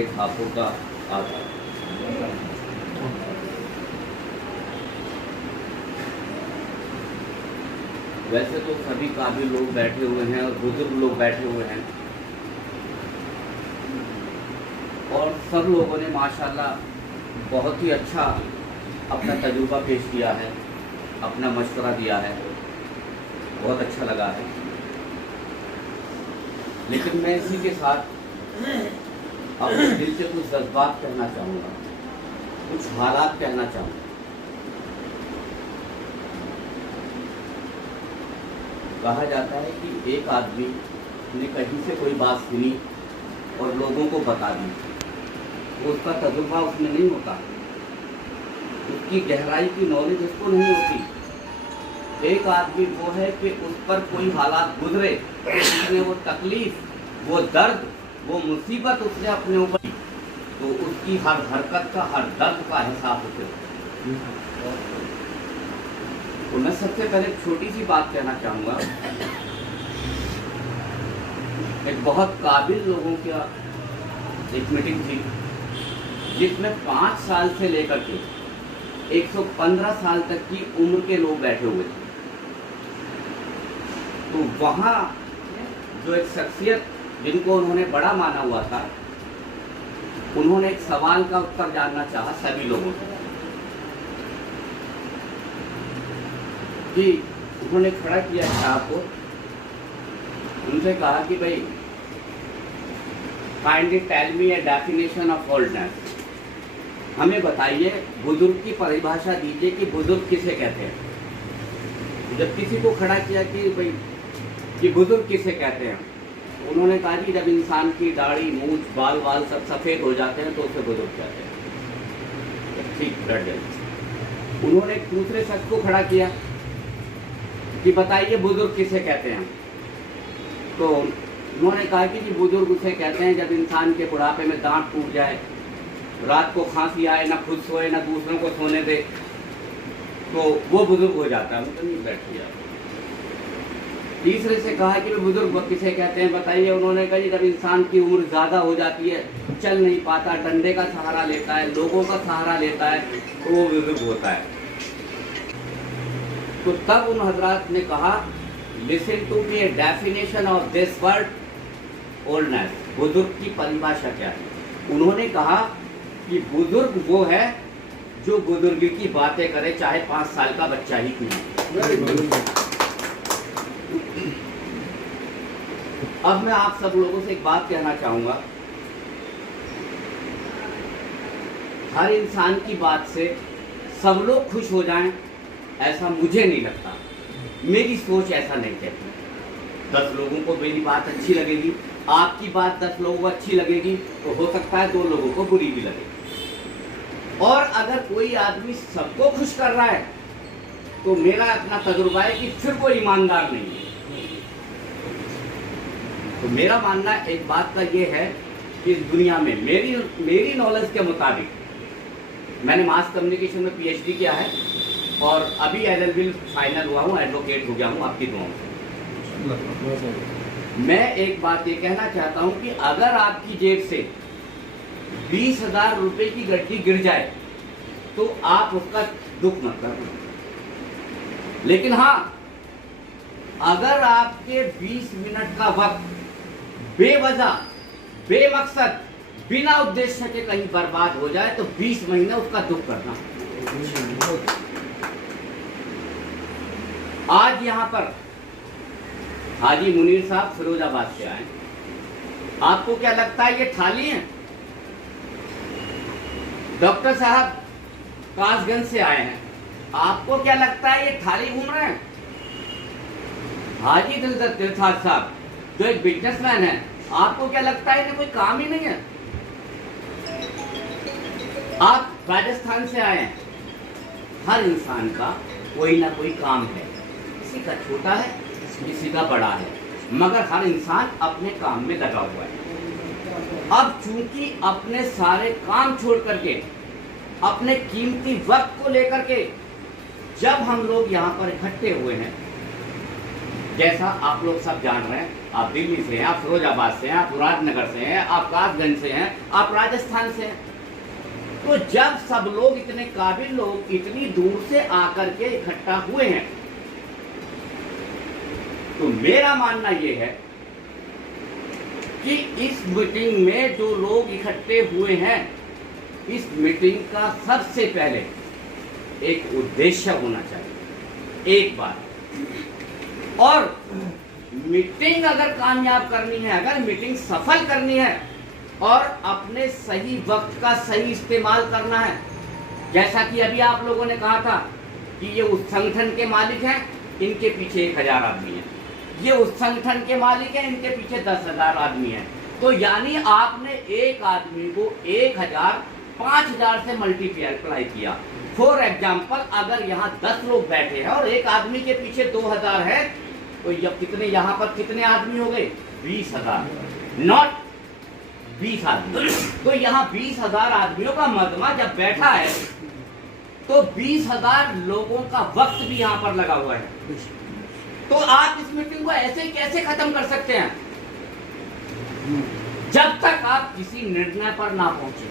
हमारे हाथों का आधार। वैसे तो सभी काबिल लोग बैठे हुए हैं और बुजुर्ग लोग बैठे हुए हैं, और सब लोगों ने माशाल्लाह बहुत ही अच्छा अपना तजुर्बा पेश किया है, अपना मशवरा दिया है, बहुत अच्छा लगा है। लेकिन मैं इसी के साथ अपने दिल से कुछ जज्बात कहना चाहूँगा, कुछ हालात कहना चाहूँगा। कहा जाता है कि एक आदमी ने कहीं से कोई बात सुनी और लोगों को बता दी, तो उसका तजुर्बा उसमें नहीं होता, उसकी गहराई की नॉलेज उसको नहीं होती। एक आदमी वो है कि उस पर कोई हालात गुजरे, उसने वो तकलीफ, वो दर्द, वो मुसीबत उसने अपने ऊपर, तो उसकी हर हरकत का, हर दर्द का एहसास उसे। तो मैं सबसे पहले छोटी सी बात कहना चाहूँगा। एक बहुत काबिल लोगों का एक मीटिंग थी, जिसमें 5 साल से लेकर के 115 साल तक की उम्र के लोग बैठे हुए थे। तो वहाँ जो एक शख्सियत जिनको उन्होंने बड़ा माना हुआ था, उन्होंने एक सवाल का उत्तर जानना चाहा सभी लोगों से। कि उन्होंने खड़ा किया साहब को, उनसे कहा कि भाई kindly tell me a definition of oldness. हमें बताइए, बुजुर्ग की परिभाषा दीजिए कि बुजुर्ग किसे कहते हैं। जब किसी को खड़ा किया कि भाई कि बुजुर्ग किसे कहते हैं, उन्होंने कहा कि जब इंसान की दाढ़ी, मूंछ, बाल सब सफ़ेद हो जाते हैं तो उसे बुजुर्ग कहते हैं। ठीक, डर गए। उन्होंने एक दूसरे शख्स को खड़ा किया कि बताइए बुजुर्ग किसे कहते हैं। तो उन्होंने कहा कि जी बुजुर्ग उसे कहते हैं जब इंसान के बुढ़ापे में दांत टूट जाए, रात को खांसी आए, ना खुद सोए ना दूसरों को सोने दे, तो वो बुजुर्ग हो जाता है। उनको नहीं बैठ गया। तीसरे से कहा कि बुजुर्ग किसे कहते हैं बताइए। उन्होंने कहा जब इंसान की उम्र ज़्यादा हो जाती है, चल नहीं पाता, डंडे का सहारा लेता है, लोगों का सहारा लेता है, तो वो बुजुर्ग होता है। तो तब उन हजरात ने कहा, listen to me a definition of this word oldness. बुजुर्ग की परिभाषा क्या है? उन्होंने कहा कि बुजुर्ग वो है जो बुजुर्गी की बातें करे, चाहे 5 साल का बच्चा ही क्यों हो। अब मैं आप सब लोगों से एक बात कहना चाहूंगा। हर इंसान की बात से सब लोग खुश हो जाएं, ऐसा मुझे नहीं लगता। मेरी सोच ऐसा नहीं कहती। 10 लोगों को मेरी बात अच्छी लगेगी, आपकी बात 10 लोगों को अच्छी लगेगी, तो हो सकता है 2 लोगों को बुरी भी लगे। और अगर कोई आदमी सबको खुश कर रहा है, तो मेरा अपना तजुर्बा है कि फिर वो ईमानदार नहीं है। तो मेरा मानना एक बात का ये है कि इस दुनिया में मेरी नॉलेज के मुताबिक, मैंने मास कम्युनिकेशन में PhD किया है और अभी LLB फाइनल हुआ हूँ, एडवोकेट हो गया हूँ आपकी दुआओं से। मैं एक बात ये कहना चाहता हूँ कि अगर आपकी जेब से 20,000 रुपए की गड्डी गिर जाए तो आप उसका दुख मत करना। लेकिन हाँ, अगर आपके 20 मिनट का वक्त बेवजह, बेमकसद, बिना उद्देश्य के कहीं बर्बाद हो जाए तो 20 महीने उसका दुख करना। आज यहाँ पर हाजी मुनीर साहब फिरोजाबाद से आए। आपको क्या लगता है ये थाली है? डॉक्टर साहब कासगंज से आए हैं, आपको क्या लगता है ये थाली घूम रहे हैं? हाजी दिलदर तिरथाज साहब जो एक बिजनेसमैन है, आपको क्या लगता है इन्हें कोई काम ही नहीं है? आप राजस्थान से आए हैं। हर इंसान का कोई ना कोई काम है, किसी का छोटा है, किसी का बड़ा है, मगर हर इंसान अपने काम में लगा हुआ है। अब चूंकि अपने सारे काम छोड़ करके, अपने कीमती वक्त को लेकर के जब हम लोग यहाँ पर इकट्ठे हुए हैं, जैसा आप लोग सब जान रहे हैं, आप दिल्ली से हैं, आप फिरोजाबाद से हैं, आप मुरादनगर से हैं, आप कासगंज से हैं, आप राजस्थान से हैं। तो जब सब लोग इतने काबिल लोग इतनी दूर से आकर के इकट्ठा हुए हैं, तो मेरा मानना यह है कि इस मीटिंग में जो लोग इकट्ठे हुए हैं, इस मीटिंग का सबसे पहले एक उद्देश्य होना चाहिए, एक बात। और मीटिंग अगर कामयाब करनी है, अगर मीटिंग सफल करनी है और अपने सही वक्त का सही इस्तेमाल करना है, जैसा कि अभी आप लोगों ने कहा था कि ये उस संगठन के मालिक हैं, इनके पीछे 1000 आदमी है, ये उस संगठन के मालिक हैं, इनके पीछे 10,000 आदमी हैं। तो यानी आपने एक आदमी को 1000 5000 से मल्टीप्लाई किया। फॉर एग्जाम्पल, अगर यहाँ 10 लोग बैठे हैं और एक आदमी के पीछे 2000 है, तो ये कितने, यहाँ पर कितने आदमी हो गए? 20,000, नॉट 20 आदमी। तो यहाँ 20,000 आदमियों का मजमा जब बैठा है, तो 20,000 लोगों का वक्त भी यहाँ पर लगा हुआ है। तो आप इस मीटिंग को ऐसे ही कैसे खत्म कर सकते हैं जब तक आप किसी निर्णय पर ना पहुंचे?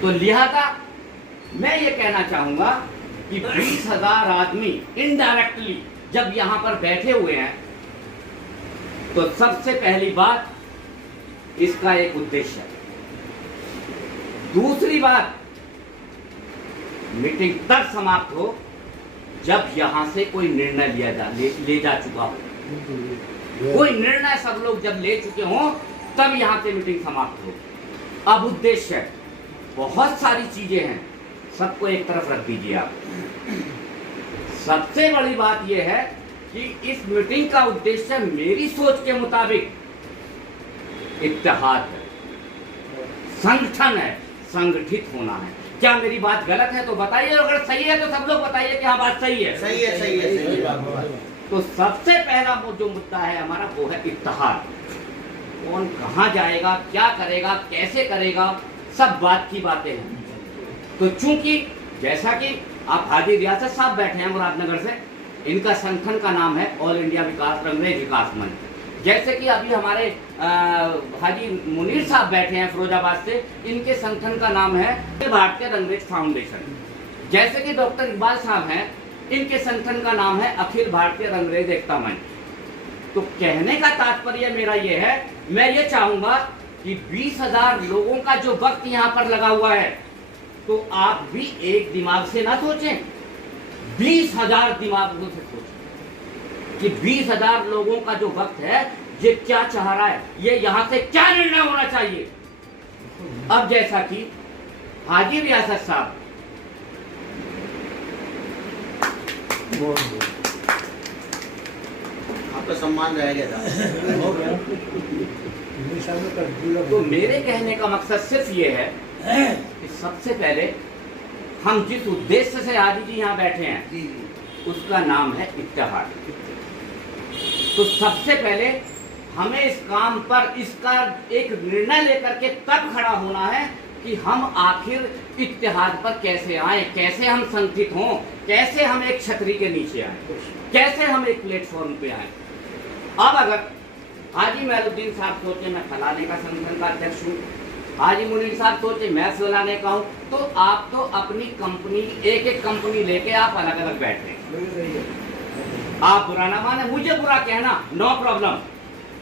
तो लिहाजा मैं ये कहना चाहूंगा कि 20,000 आदमी इनडायरेक्टली जब यहां पर बैठे हुए हैं, तो सबसे पहली बात इसका एक उद्देश्य है। दूसरी बात, मीटिंग तब समाप्त हो जब यहां से कोई निर्णय ले जा चुका हो। कोई निर्णय सब लोग जब ले चुके हों, तब यहां से मीटिंग समाप्त हो। अब उद्देश्य, बहुत सारी चीजें हैं, सबको एक तरफ रख दीजिए आप। सबसे बड़ी बात यह है कि इस मीटिंग का उद्देश्य मेरी सोच के मुताबिक इत्तेहाद है, संगठन है, संगठित होना है। क्या मेरी बात गलत है तो बताइए, अगर सही है तो सब लोग बताइए कि हाँ बात सही है। सही है, सही है, सही है। तो सबसे पहला जो मुद्दा है हमारा, वो है इत्तेहाद। कौन कहाँ जाएगा, क्या करेगा, कैसे करेगा, सब बात की बातें हैं। तो चूंकि जैसा कि आप हाजी रियासत साहब बैठे हैं मुरादनगर से, इनका संगठन का नाम है ऑल इंडिया रंगरेज विकास मंच। जैसे कि अभी हमारे हाजी मुनीर साहब बैठे हैं फिरोजाबाद से, इनके संगठन का नाम है भारतीय रंगरेज फाउंडेशन। जैसे कि डॉक्टर इकबाल साहब हैं, इनके संगठन का नाम है अखिल भारतीय रंगरेज एकता मंच। तो कहने का तात्पर्य मेरा ये है, मैं ये चाहूंगा कि 20,000 लोगों का जो वक्त यहाँ पर लगा हुआ है, तो आप भी एक दिमाग से ना सोचें, 20,000 दिमागों से सोचें कि 20,000 लोगों का जो वक्त है, ये क्या चाह रहा है, ये यहाँ से क्या निर्णय होना चाहिए। अब जैसा कि हाजी रियासत साहब, आपका सम्मान रह गया था। तो मेरे कहने का मकसद सिर्फ ये है कि सबसे पहले हम जिस उद्देश्य से हाजी जी यहाँ बैठे हैं, उसका नाम है इत्तेहाद। तो सबसे पहले हमें इस काम पर इसका एक निर्णय लेकर के तब खड़ा होना है कि हम आखिर इत्तेहाद पर कैसे आए, कैसे हम संगठित हों, कैसे हम एक छतरी के नीचे आए, कैसे हम एक प्लेटफॉर्म पे आए। अब अगर हाजी महलुद्दीन साहब सोचे मैं फलाने का संगठन का अध्यक्ष हूँ, हाजी मुनीर साहब सोचे मैं फलाने का हूँ, तो आप तो अपनी कंपनी, एक एक कंपनी लेके आप अलग अलग बैठे। आप बुरा ना माने, मुझे बुरा कहना, नो प्रॉब्लम,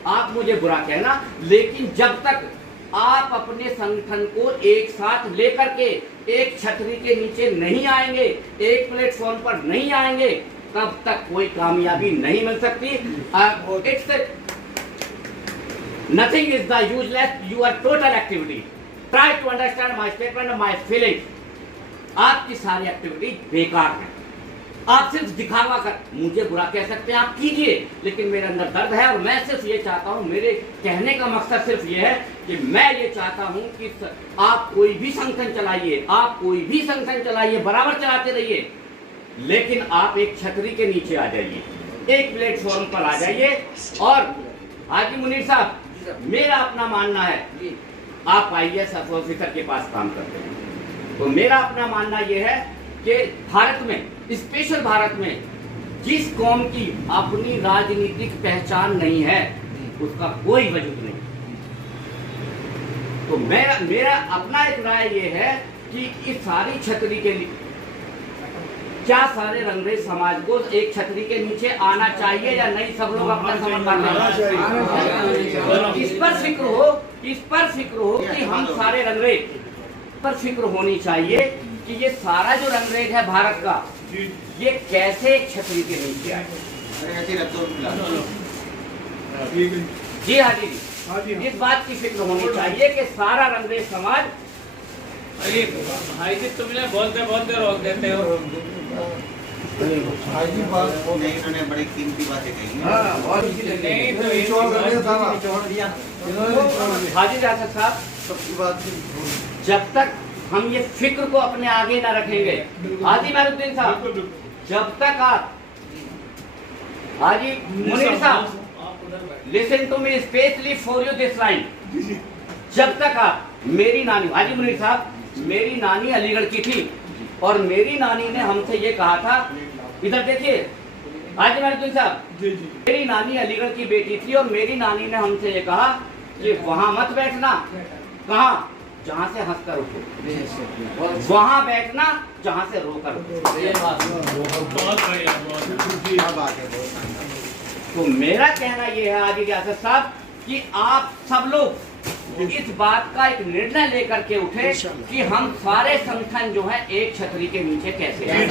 आप मुझे बुरा कहना, लेकिन जब तक आप अपने संगठन को एक साथ लेकर के एक छतरी के नीचे नहीं आएंगे, एक प्लेटफॉर्म पर नहीं आएंगे, तब तक कोई कामयाबी नहीं मिल सकती। It's nothing is the useless your total activity. Try to understand my statement, my feelings. आपकी सारी एक्टिविटी बेकार है। आप सिर्फ दिखावा कर, मुझे बुरा कह सकते हैं, आप कीजिए, लेकिन मेरे अंदर दर्द है और मैं सिर्फ ये चाहता हूं, मेरे कहने का मकसद सिर्फ ये है कि मैं ये चाहता हूं कि आप कोई भी संगठन चलाइए, आप कोई भी संगठन चलाइए, बराबर चलाते रहिए, लेकिन आप एक छतरी के नीचे आ जाइए, एक प्लेटफॉर्म पर आ जाइए। और हाजी मुनीर साहब, मेरा अपना मानना है, आप IAS ऑफिसर के पास काम करते हैं, तो मेरा अपना मानना यह है कि भारत में, स्पेशल भारत में, जिस कौम की अपनी राजनीतिक पहचान नहीं है उसका कोई वजूद नहीं। तो मेरा अपना एक राय ये है कि इस सारी छतरी के लिए क्या सारे रंगरेज समाज को एक छतरी के नीचे आना चाहिए या नहीं, सब लोग अपना समझ इस पर फिक्र हो कि हम सारे रंगरेज पर फिक्र होनी चाहिए कि ये सारा जो रंगरेज है भारत का ये कैसे एक छतरी के नीचे आए। अरे ऐसे ही रख दो फिलहाल। जी हाँ जी, इस बात की फिक्र होनी चाहिए कि सारा रंगरेज समाज। अरे भाई जी तुमने बोलते रोक देते हो। नहीं, इन्होंने बड़ी कीमती बातें कही हैं। नहीं तो हाजी जासद साहब, जब तक हम ये फिक्र को अपने आगे ना रखेंगे, हाजी मेहरुद्दीन साहब, जब तक आप, हाजी मुनीर साहब, listen to me specially for you this line, जब तक आप, मेरी नानी, हाजी मुनीर साहब, मेरी नानी अलीगढ़ की थी और मेरी नानी ने हमसे ये कहा था, इधर देखिए हाजी मेहरुद्दीन साहब, मेरी नानी अलीगढ़ की बेटी थी और मेरी नानी ने हमसे ये कहा कि वहां मत बैठना, कहाँ, जहाँ से हंसकर उठो, और वहां बैठना जहाँ से रोकर उठो। ये बात बहुत बढ़िया, क्या बात है, बहुत शानदार। तो मेरा कहना ये है आदिल यासर साहब कि आप सब लोग इस बात का एक निर्णय लेकर के उठे कि हम सारे संगठन जो है एक छतरी के नीचे कैसे आए।